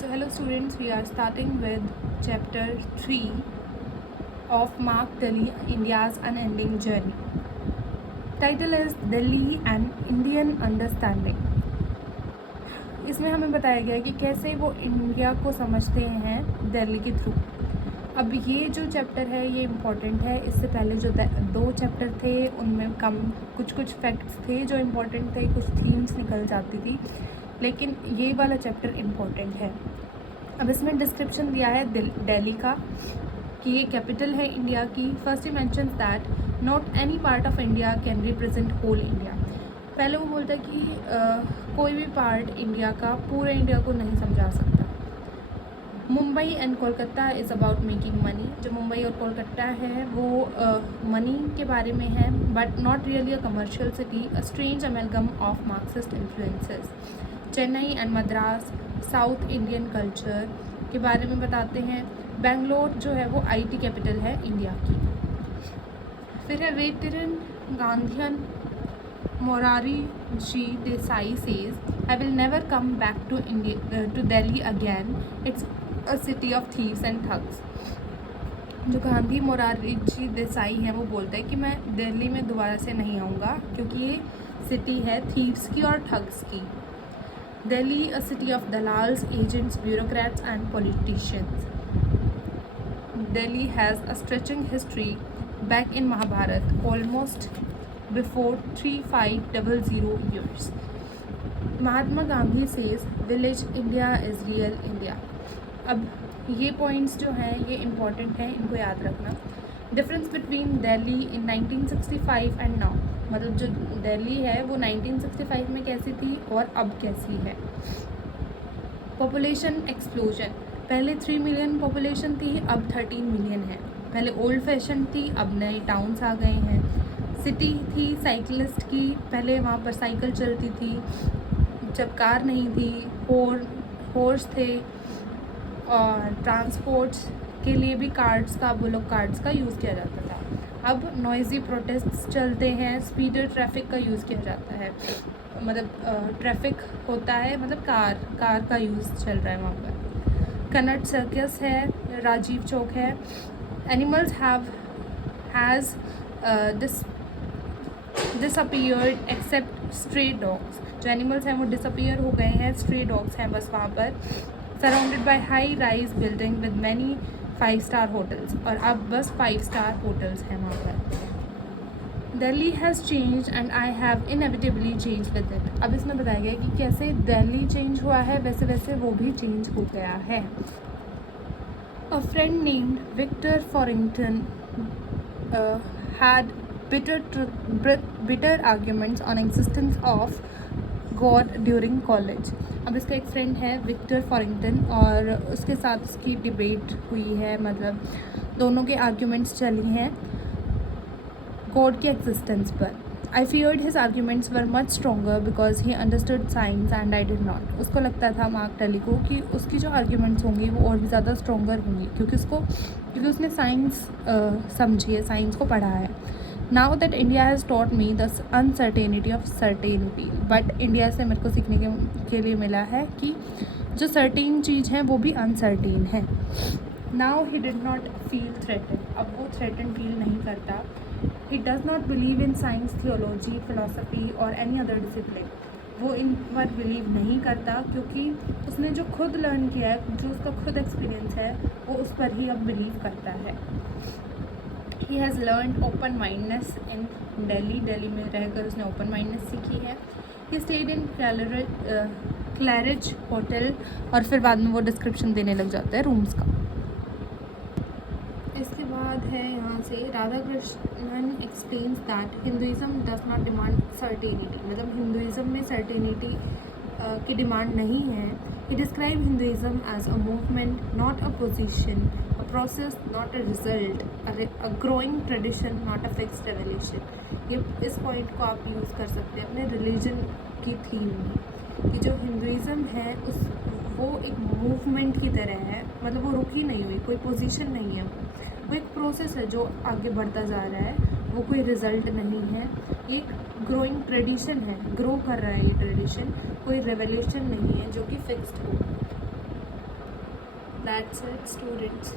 So hello students, we are starting with chapter 3 of Mark Delhi, India's Unending Journey. Title is Delhi and Indian Understanding. इसमें हमें बताया गया है कि कैसे वो इंडिया को समझते हैं दिल्ली के थ्रू. अब ये जो चैप्टर है ये इम्पॉर्टेंट है. इससे पहले जो 2 चैप्टर थे उनमें कुछ फैक्ट्स थे जो इम्पॉर्टेंट थे, कुछ थीम्स निकल जाती थी, लेकिन ये वाला चैप्टर इम्पॉर्टेंट है. अब इसमें डिस्क्रिप्शन दिया है दिल्ली का कि ये कैपिटल है इंडिया की. फर्स्ट ही mentions that not any part of India can represent whole India. पहले वो बोलता है कि कोई भी पार्ट इंडिया का पूरे इंडिया को नहीं समझा सकता. Mumbai and Kolkata is about making money. जो मुंबई और कोलकाता है वो मनी के बारे में है, but not really a commercial city, a strange amalgam of Marxist influences. Chennai and Madras South Indian culture के बारे में बताते हैं. बेंगलोर जो है वो आईटी कैपिटल है इंडिया की. फिर है veteran Gandhian Morarji Desai says I will never come back to Delhi again, it's a city of thieves and thugs. जो गांधी मोरारी जी देसाई हैं वो बोलते हैं कि मैं दिल्ली में दोबारा से नहीं आऊँगा क्योंकि ये सिटी है थीव्स की और ठग्स की. Delhi, a city of dalals, agents, bureaucrats and politicians. Delhi has a stretching history back in Mahabharata, almost before 3500 years. Mahatma Gandhi says, village India is real India. अब ये points जो हैं ये important हैं, इनको याद रखना. Difference between Delhi in 1965 and now, मतलब जो दिल्ली है वो 1965 में कैसी थी और अब कैसी है. Population explosion. पहले 3 मिलियन पॉपुलेशन थी, अब 13 मिलियन है. पहले ओल्ड फैशन थी, अब नए टाउन्स आ गए हैं. सिटी थी साइकिलिस्ट की, पहले वहाँ पर साइकिल चलती थी जब कार नहीं थी. हॉर्स थे और ट्रांसपोर्ट्स के लिए भी कार्ड्स का, बुलक कार्ड्स का यूज़ किया जाता था. अब नॉइज़ी प्रोटेस्ट्स चलते हैं, स्पीडर ट्रैफिक का यूज़ किया जाता है. मतलब ट्रैफिक होता है, मतलब कार का यूज़ चल रहा है वहाँ पर. कन्नड़ सर्कस है, राजीव चौक है. Animals has disappeared except stray dogs. जो एनिमल्स हैं वो डिसअपीयर हो गए हैं, स्ट्रे डॉग्स हैं बस वहाँ पर. Surrounded by high rise building with many 5-star hotels, और अब बस 5-star होटल्स हैं वहाँ पर. Delhi has change and I have inevitably change with it. अब इसमें बताया गया कि कैसे दिल्ली चेंज हुआ है, वैसे वैसे वो भी चेंज हो गया है. A friend named Victor Farrington had bitter arguments on existence of God during college. अब इसका एक फ्रेंड है विक्टर फॉरिंगटन और उसके साथ उसकी डिबेट हुई है, मतलब दोनों के आर्ग्यूमेंट्स चली हैं गॉड के एग्जिस्टेंस पर. I feared his arguments were much stronger because he understood science and I did not. उसको लगता था मार्क डेली को कि उसकी जो आर्ग्यूमेंट्स होंगी वो और भी ज़्यादा स्ट्रोंगर होंगी क्योंकि उसने साइंस समझी है, साइंस को पढ़ा है. Now that India has taught me the uncertainty of certainty, but India से मेरे को सीखने के लिए मिला है कि जो सर्टेन चीज़ है वो भी अनसर्टेन है. Now he did not feel threatened. अब वो थ्रेटन फील नहीं करता. He does not believe in science, theology, philosophy or any other discipline. वो इन पर बिलीव नहीं करता क्योंकि उसने जो खुद लर्न किया है, जो उसका खुद एक्सपीरियंस है, वो उस पर ही अब बिलीव करता है. He has learned open mindedness in Delhi. Delhi में रहकर उसने ओपन माइंडनेस सीखी है. He stayed in क्लैरिज होटल, और फिर बाद में वो डिस्क्रिप्शन देने लग जाता है रूम्स का. इसके बाद है यहाँ से Radha Krishnan explains that Hinduism does not demand certainty. मतलब हिंदुइज़म में सर्टेनिटी की डिमांड नहीं है. He described Hinduism as a movement, not a position, a process, not a result, a growing tradition, not a fixed revelation. ये इस point को आप use कर सकते हैं अपने रिलीजन की थीम में कि जो हिंदुइज़म है वो एक मूवमेंट की तरह है. मतलब वो रुकी नहीं हुई, कोई पोजीशन नहीं है, वो एक प्रोसेस है जो आगे बढ़ता जा रहा है, वो कोई रिज़ल्ट नहीं है. एक ग्रोइंग ट्रेडिशन है, ग्रो कर रहा है ये ट्रेडिशन, कोई रेवोल्यूशन नहीं है जो कि फिक्स्ड हो. That's it, students.